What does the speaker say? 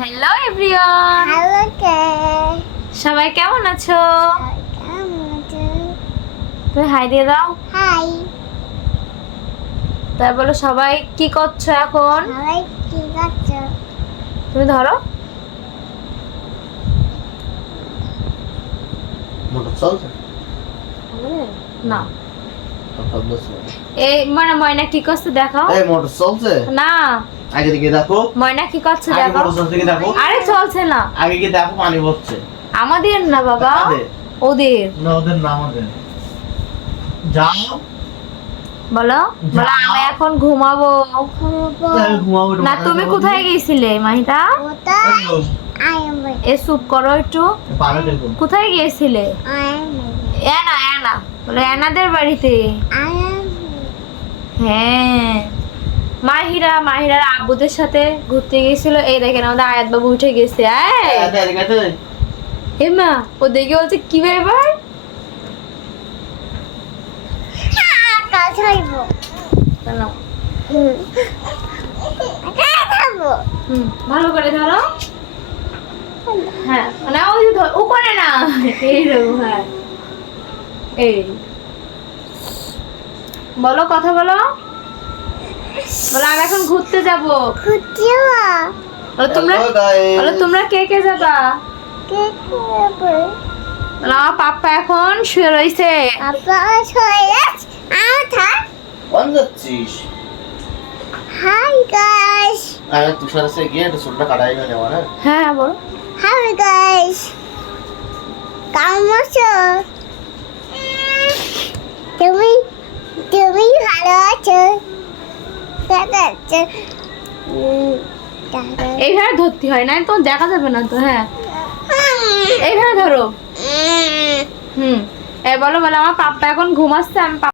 Hello everyone hello কে সবাই কেমন আছো? তুমি হাই দিয়ে দাও। হাই। তাই বলো সবাই কি করছ এখন? সবাই কি করছ? তুমি ধরো। মোটর চলছে? না। এই মানে ময়না কি করছে দেখাও। এই মোটর চলছে? না। আগে দিকে দেখো। ময়না কি করছে দেখো? দেখো? আরে চলছে না। আগে কি দেখো পানি পড়ছে আমাদের না বাবা ওদের। না ওদের না আমাদের। যাও। বলো? বলো আমি এখন ঘুমাবো। ঘুমাবো না তুমি কোথায় গিয়েছিলে মাহিতা? এ চুপ করো একটু। কোথায় গিয়েছিলে? এনা এনা। বলে এনাদের বাড়িতে। হ্যাঁ। মাহিরা মাহিরার আব্বুদের সাথে ঘুরতে গেছিল এই দেখেন আমাদের আয়াত বাবু উঠে গেছে। এ মা ও দেখে বলছে কি ব্যাপার ভালো করে ধরো। হ্যাঁ না ওই ও করে না। এইরকম হ্যাঁ। এই। বলো কথা বলো। বলো আমি এখন ঘুরতে যাব। বলো তোমরা বলো তোমরা কে কে যাবা? কে বলো আমার পাপ্পা এখন শুয়ে রইছে আপা ছয় আঠা কোন যাচ্ছিস? হাই গাইস আগে তুষার এসে গিয়ে কাটাই গেলে আমার হ্যাঁ হ্যাঁ বলো। হাই গাইস কেমন আছো? তুমি তুমি ভালো আছো? এইভাবে ধরতে হয় না তো দেখা যাবে না তো হ্যাঁ। এইভাবে ধরো। হুম। এ বলো বলো আমার পাপ্পা এখন ঘুমাচ্ছে আমি